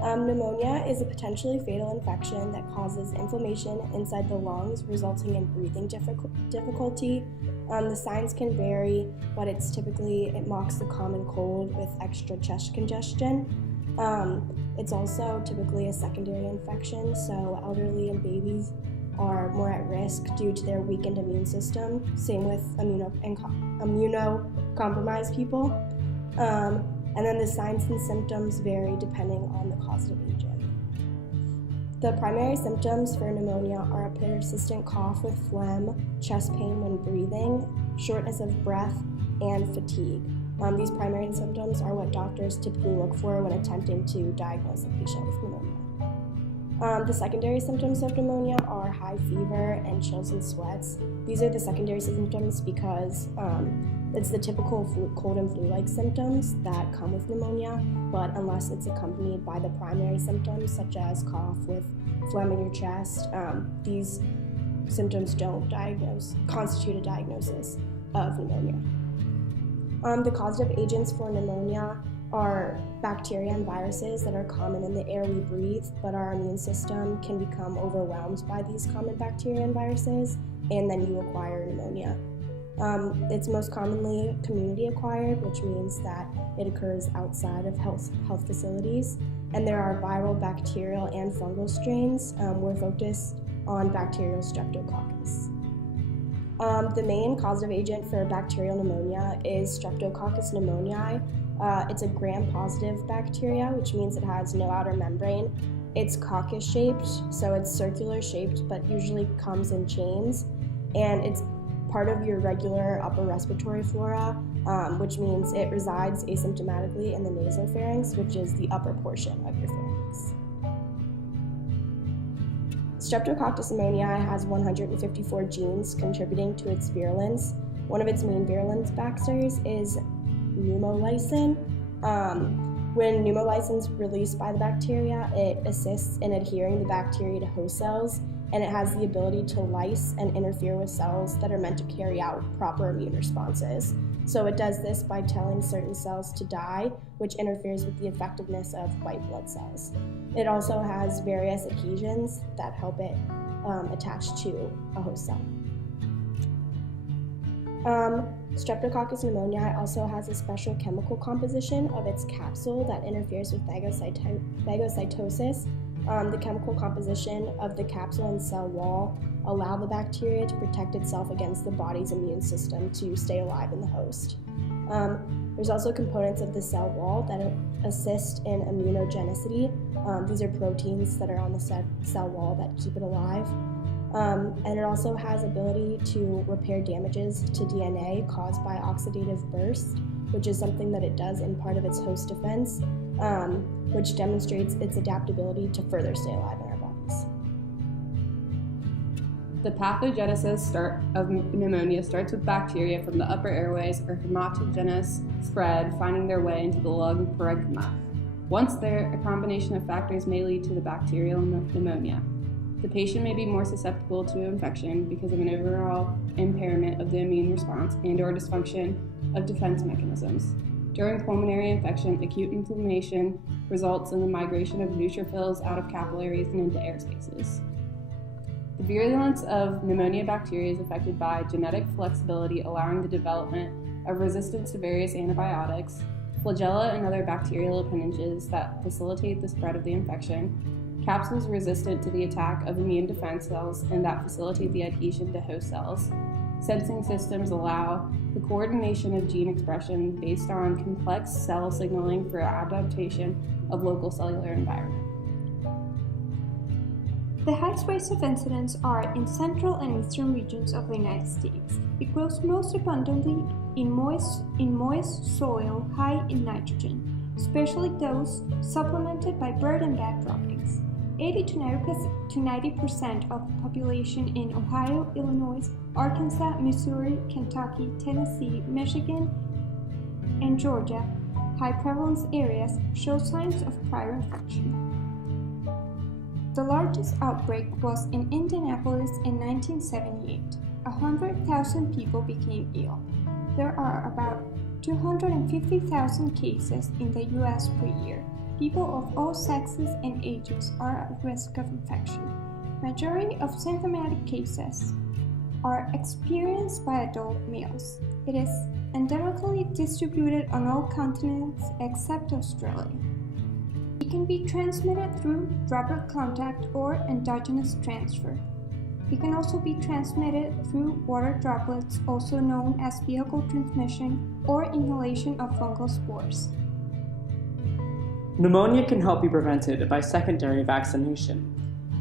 Pneumonia is a potentially fatal infection that causes inflammation inside the lungs, resulting in breathing difficulty. The signs can vary, but it mocks the common cold with extra chest congestion. It's also typically a secondary infection, so elderly and babies are more at risk due to their weakened immune system, same with immunocompromised people. And then the signs and symptoms vary depending on the causative agent. The primary symptoms for pneumonia are a persistent cough with phlegm, chest pain when breathing, shortness of breath, and fatigue. These primary symptoms are what doctors typically look for when attempting to diagnose a patient with pneumonia. The secondary symptoms of pneumonia are high fever and chills and sweats. These are the secondary symptoms because it's the typical cold and flu-like symptoms that come with pneumonia, but unless it's accompanied by the primary symptoms, such as cough with phlegm in your chest, these symptoms don't constitute a diagnosis of pneumonia. The causative agents for pneumonia are bacteria and viruses that are common in the air we breathe, but our immune system can become overwhelmed by these common bacteria and viruses, and then you acquire pneumonia. It's most commonly community acquired, which means that it occurs outside of health facilities, and there are viral, bacterial, and fungal strains. We're focused on bacterial streptococcus. The main causative agent for bacterial pneumonia is Streptococcus pneumoniae. It's a gram-positive bacteria, which means it has no outer membrane. It's coccus-shaped, so it's circular-shaped, but usually comes in chains, and it's part of your regular upper respiratory flora, which means it resides asymptomatically in the nasopharynx, which is the upper portion of your pharynx. Streptococcus pneumoniae has 154 genes contributing to its virulence. One of its main virulence factors is pneumolysine. When pneumolysine is released by the bacteria, it assists in adhering the bacteria to host cells, and it has the ability to lyse and interfere with cells that are meant to carry out proper immune responses. So it does this by telling certain cells to die, which interferes with the effectiveness of white blood cells. It also has various adhesions that help it attach to a host cell. Streptococcus pneumoniae also has a special chemical composition of its capsule that interferes with phagocytosis. The chemical composition of the capsule and cell wall allow the bacteria to protect itself against the body's immune system to stay alive in the host. There's also components of the cell wall that assist in immunogenicity. These are proteins that are on the cell wall that keep it alive. And it also has ability to repair damages to DNA caused by oxidative burst, which is something that it does in part of its host defense, which demonstrates its adaptability to further stay alive in our bodies. The pathogenesis of pneumonia starts with bacteria from the upper airways or hematogenous spread finding their way into the lung parenchyma. Once there, a combination of factors may lead to the bacterial pneumonia. The patient may be more susceptible to infection because of an overall impairment of the immune response and/or dysfunction of defense mechanisms. During pulmonary infection, acute inflammation results in the migration of neutrophils out of capillaries and into air spaces. The virulence of pneumonia bacteria is affected by genetic flexibility, allowing the development of resistance to various antibiotics, flagella and other bacterial appendages that facilitate the spread of the infection, capsules resistant to the attack of immune defense cells and that facilitate the adhesion to host cells. Sensing systems allow the coordination of gene expression based on complex cell signaling for adaptation of local cellular environment. The highest rates of incidence are in central and eastern regions of the United States. It grows most abundantly in moist soil high in nitrogen, especially those supplemented by bird and bat droppings. 80 to 90% of the population in Ohio, Illinois, Arkansas, Missouri, Kentucky, Tennessee, Michigan, and Georgia, high prevalence areas, show signs of prior infection. The largest outbreak was in Indianapolis in 1978. 100,000 people became ill. There are about 250,000 cases in the U.S. per year. People of all sexes and ages are at risk of infection. Majority of symptomatic cases are experienced by adult males. It is endemically distributed on all continents except Australia. It can be transmitted through droplet contact or endogenous transfer. It can also be transmitted through water droplets, also known as vehicle transmission, or inhalation of fungal spores. Pneumonia can help be prevented by secondary vaccination.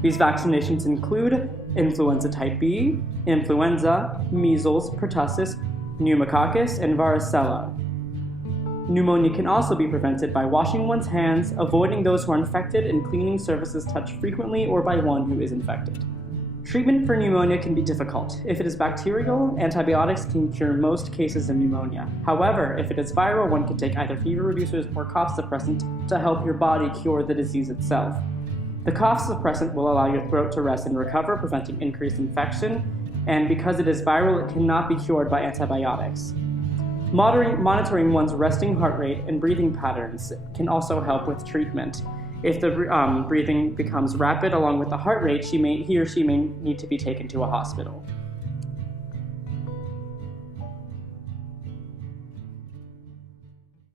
These vaccinations include influenza type B, influenza, measles, pertussis, pneumococcus, and varicella. Pneumonia can also be prevented by washing one's hands, avoiding those who are infected, and cleaning surfaces touched frequently or by one who is infected. Treatment for pneumonia can be difficult. If it is bacterial, antibiotics can cure most cases of pneumonia. However, if it is viral, one can take either fever reducers or cough suppressant to help your body cure the disease itself. The cough suppressant will allow your throat to rest and recover, preventing increased infection, and because it is viral, it cannot be cured by antibiotics. Monitoring one's resting heart rate and breathing patterns can also help with treatment. If the breathing becomes rapid along with the heart rate, he or she may need to be taken to a hospital.